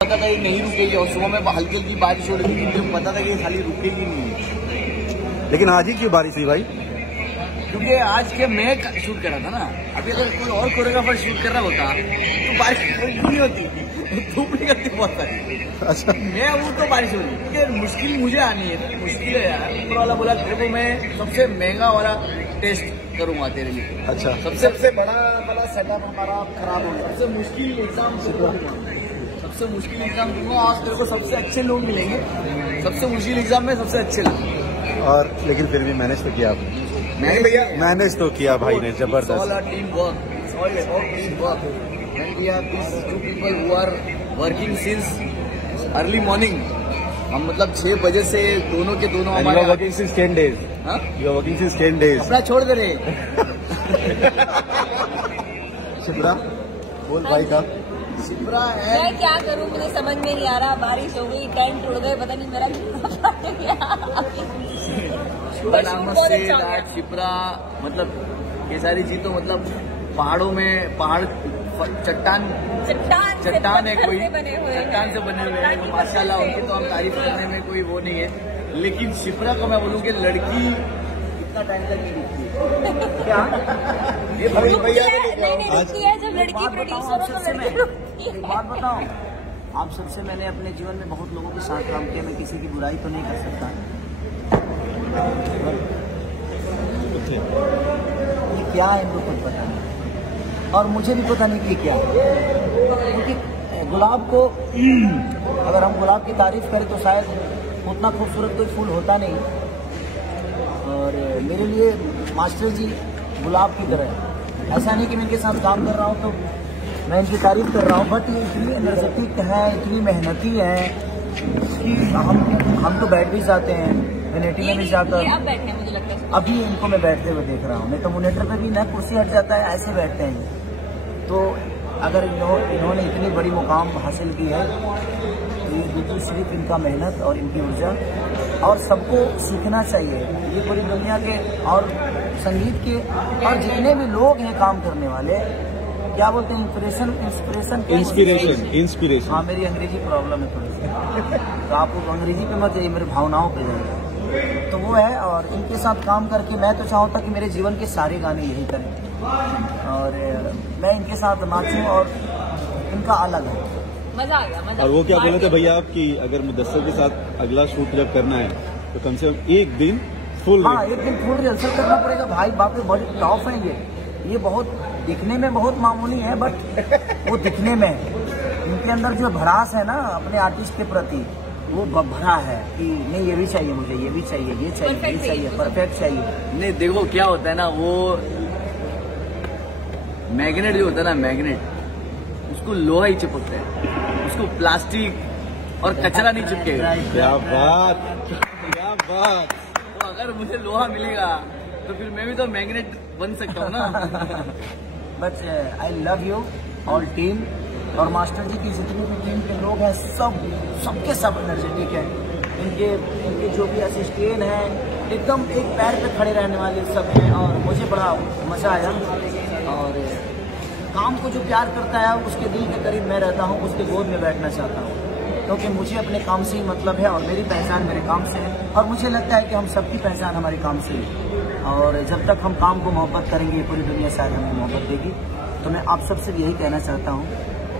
पता था ये नहीं रुकेगी और सुबह में हल्की हल्की बारिश हो रही थी, मुझे पता था कि ये खाली रुकेगी नहीं। लेकिन आज ही क्यों बारिश हुई भाई? क्योंकि आज के मैं शूट कर रहा था ना। अभी अगर कोई और कोरियोग्राफर शूट कर रहा होता तो बारिश नहीं होती, धूप निकलती बहुत सारी। अच्छा, मैं वो तो बारिश हो रही क्योंकि मुश्किल मुझे आनी है, मुश्किल है यार। ऊपर वाला बोला तेरे को मैं सबसे महंगा वाला टेस्ट करूंगा तेरे लिए। अच्छा, सबसे बड़ा वाला सेटअप हमारा खराब होगा। सबसे मुश्किल एग्जाम सबसे मुश्किल एग्जाम दूंगा और तेरे को सबसे अच्छे लोग मिलेंगे। सबसे मुश्किल एग्जाम में सबसे अच्छे लोग। और लेकिन फिर भी मैनेज तो किया आपने। मैनेज तो किया भाई ने, जबरदस्त। Team work, and we have these two people who are working since early morning. हम मतलब 6 बजे से दोनों के दोनों हमारे वर्किंग सिंस 10 days। हाँ, you are working since 10 days। अपना छोड़ दे रहे। शिप्रा बोल भाई का। शिप्रा है, मैं क्या करूं, मुझे समझ में नहीं आ रहा। बारिश हो गई, टेंट उड़ गए, पता नहीं मेरा शिप्रा मतलब केसारी जी तो मतलब पहाड़ों में पहाड़ चट्टान है, कोई चट्टान से बने हुए हैं। माशाल्लाह उनकी तो हम तारीफ करने में कोई वो नहीं है। लेकिन शिप्रा को मैं बोलूँ कि लड़की इतना टाइम तक नहीं रुकती। क्या ये भैया जब लड़की प्रोड्यूसर एक बात बताओ, आप सबसे मैंने अपने जीवन में बहुत लोगों के साथ काम किया, मैं किसी की बुराई तो नहीं कर सकता। ये क्या है इनको खुद पता नहीं और मुझे भी पता नहीं कि क्या है। क्योंकि गुलाब को अगर हम गुलाब की तारीफ करें तो शायद उतना खूबसूरत कोई फूल होता नहीं। और मेरे लिए मास्टर जी गुलाब की तरह, ऐसा नहीं कि मैं इनके साथ काम कर रहा हूँ तो मैं इनकी तारीफ कर रहा हूँ, बट ये इतनी एनर्जेटिक है, इतनी मेहनती है कि हम तो बैठ भी जाते हैं, नेटी में भी जाकर। मुझे लगता है अभी इनको मैं बैठते हुए देख रहा हूँ, नहीं तो मोनिटर पे भी ना कुर्सी हट जाता है, ऐसे बैठते हैं। तो अगर इन्होंने इतनी बड़ी मुकाम हासिल की है तो ये दूसरी सिर्फ इनका मेहनत और इनकी ऊर्जा, और सबको सीखना चाहिए। ये पूरी दुनिया के और संगीत के और जितने भी लोग हैं काम करने वाले, क्या बोलते हैं, इंस्पिरेशन। हाँ, मेरी अंग्रेजी प्रॉब्लम है थोड़ी सी, तो आप अंग्रेजी पे मत जाइए, मेरी भावनाओं पे जाइए। तो वो है, और इनके साथ काम करके मैं तो चाहता कि मेरे जीवन के सारे गाने यही करें और मैं इनके साथ नाचूं, और इनका अलग है, मजा आ गया। और वो क्या बोले थे भैया आप कि अगर मुदस्सर के साथ अगला शूट जब करना है तो कम से कम एक दिन फुल रिहर्सल करना पड़ेगा। भाई बाप रे, बड़ी टॉप है ये बहुत दिखने में बहुत मामूली है, बट वो दिखने में इनके अंदर जो भड़ास है ना अपने आर्टिस्ट के प्रति, वो भरा है कि नहीं ये भी चाहिए मुझे, ये भी चाहिए, ये चाहिए, ये चाहिए, परफेक्ट चाहिए। नहीं देखो क्या होता है ना, वो मैग्नेट जो होता है ना, मैग्नेट उसको लोहा ही चिपकता है, उसको प्लास्टिक और कचरा नहीं चिपकेगा। क्या बात, क्या बात। तो अगर मुझे लोहा मिलेगा तो फिर मैं भी तो मैग्नेट बन सकता हूँ ना। But I love you all team, और मास्टर जी की जितने भी टीम के लोग हैं सबके सब एनर्जेटिक है। इनके जो भी असिस्टेंट हैं एकदम एक पैर पे खड़े रहने वाले सब हैं, और मुझे बड़ा मजा आया। और काम को जो प्यार करता है उसके दिल के करीब मैं रहता हूँ, उसके गोद में बैठना चाहता हूँ, क्योंकि मुझे अपने काम से ही मतलब है और मेरी पहचान मेरे काम से है। और मुझे लगता है कि हम सबकी पहचान हमारे काम से है, और जब तक हम काम को मोहब्बत करेंगे पूरी दुनिया शायद हमें मोहब्बत देगी। तो मैं आप सबसे यही कहना चाहता हूँ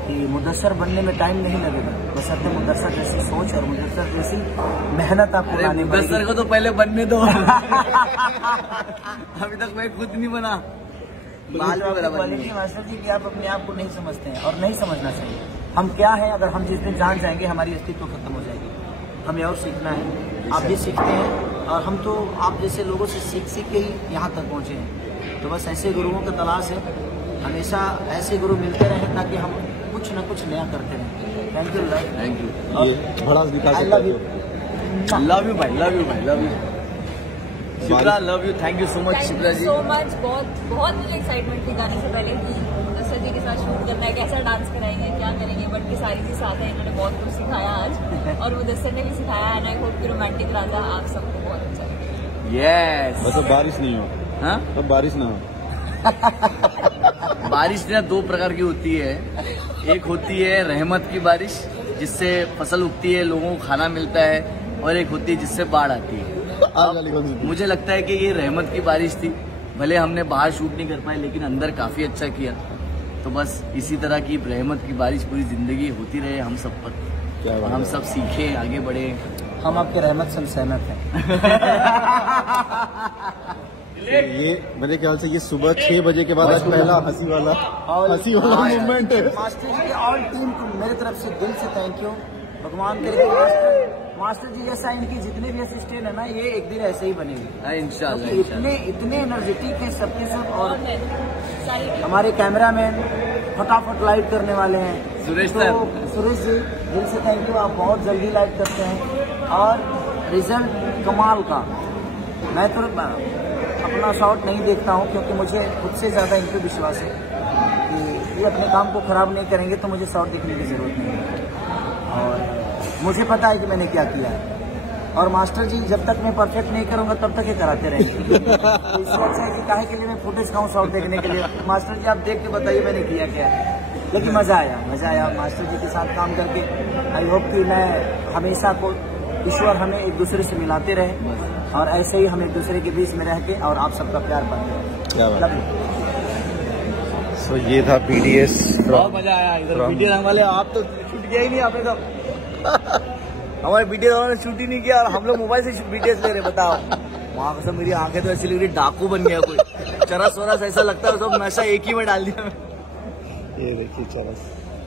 कि मुदस्सर बनने में टाइम नहीं लगेगा, बशर्ते मुदस्सर जैसी सोच और मुदस्सर जैसी मेहनत आपको लाने पड़ेगी। मुदस्सर को तो पहले बनने दो। अभी तक मैं खुद नहीं बना। क्वालिटी मास्टर जी की आप अपने आप को नहीं समझते हैं और नहीं समझना चाहिए। हम क्या है, अगर हम जिस दिन जान जाएंगे हमारी अस्तित्व खत्म हो जाएगी। हमें और सीखना है, आप भी सीखते हैं, और हम तो आप जैसे लोगों से सीख के ही यहाँ तक पहुँचे हैं। तो बस ऐसे गुरुओं की तलाश है, हमेशा ऐसे गुरु मिलते रहें ताकि हम कुछ न कुछ नया करते रहें। Thank you, thank you. I love you, love you भाई, लव यू भाई, love you Shipra, love you, thank you so much Shipra ji. So much. बहुत मुझे एक्साइटमेंट थी गाने से पहले कि मुदस्सर जी के साथ शूट करना है, कैसा डांस कराएंगे, क्या करेंगे, बट के सारी जी साथ है, इन्होंने बहुत कुछ सिखाया आज, और मुदस्सर ने भी सिखाया है। आई होप कि रोमांटिक राजा आप सबको बहुत अच्छा लगे। यस, बस अब बारिश नहीं हो। हाँ, अब बारिश ना हो। बारिश ना 2 प्रकार की होती है, एक होती है रहमत की बारिश जिससे फसल उगती है, लोगों को खाना मिलता है, और एक होती है जिससे बाढ़ आती है। मुझे लगता है कि ये रहमत की बारिश थी। भले हमने बाहर शूट नहीं कर पाए, लेकिन अंदर काफी अच्छा किया। तो बस इसी तरह की रहमत की बारिश पूरी जिंदगी होती रहे हम सब पर, और हम सब सीखें, आगे बढ़े। हम आपके रहमत से सहमत हैं। ये मेरे ख्याल से ये सुबह 6 बजे के बाद आज पहला हंसी वाला मूवमेंट है। मास्टर जी की ऑल टीम को मेरी तरफ से दिल से थैंक यू। भगवान करे मास्टर जी जैसा इनकी जितने भी असिस्टेंट है ना, ये एक दिन ऐसे ही बनेंगे इंशाल्लाह। इतने एनर्जेटिक है सबके सब। और हमारे कैमरामैन फटाफट लाइट करने वाले हैं सुरेश जी, दिल से थैंक यू। आप बहुत जल्दी लाइट करते हैं और रिजल्ट कमाल का। मैं तो अपना शॉट नहीं देखता हूँ, क्योंकि मुझे खुद से ज़्यादा इन पर विश्वास है कि ये अपने काम को खराब नहीं करेंगे, तो मुझे शॉट देखने की ज़रूरत नहीं है। और मुझे पता है कि मैंने क्या किया है। और मास्टर जी जब तक मैं परफेक्ट नहीं करूँगा तब तक ये कराते रहेंगे। तो इससे अच्छा है कि काहे के लिए मैं फुटेज खाऊं शॉट देखने के लिए। मास्टर जी आप देख के बताइए मैंने किया क्या है। लेकिन मज़ा आया मास्टर जी के साथ काम करके। आई होप कि मैं हमेशा को ईश्वर हमें एक दूसरे से मिलाते रहे, और ऐसे ही हम एक दूसरे के बीच में रहते और आप सबका प्यार पाते। सो ये था BTS। बहुत मजा आया इधर BTS वाले। आप तो शूट किया ही नहीं, आपने तो हमारे BTS वालों ने शूट ही नहीं किया, और हम लोग मोबाइल से BTS ले रहे। बताओ, वहाँ से मेरी आंखें तो ऐसी लग रही डाकू बन गया कोई। चरस वरस ऐसा लगता है सब नशा एक ही में डाल दिया। ये देखिए चरस।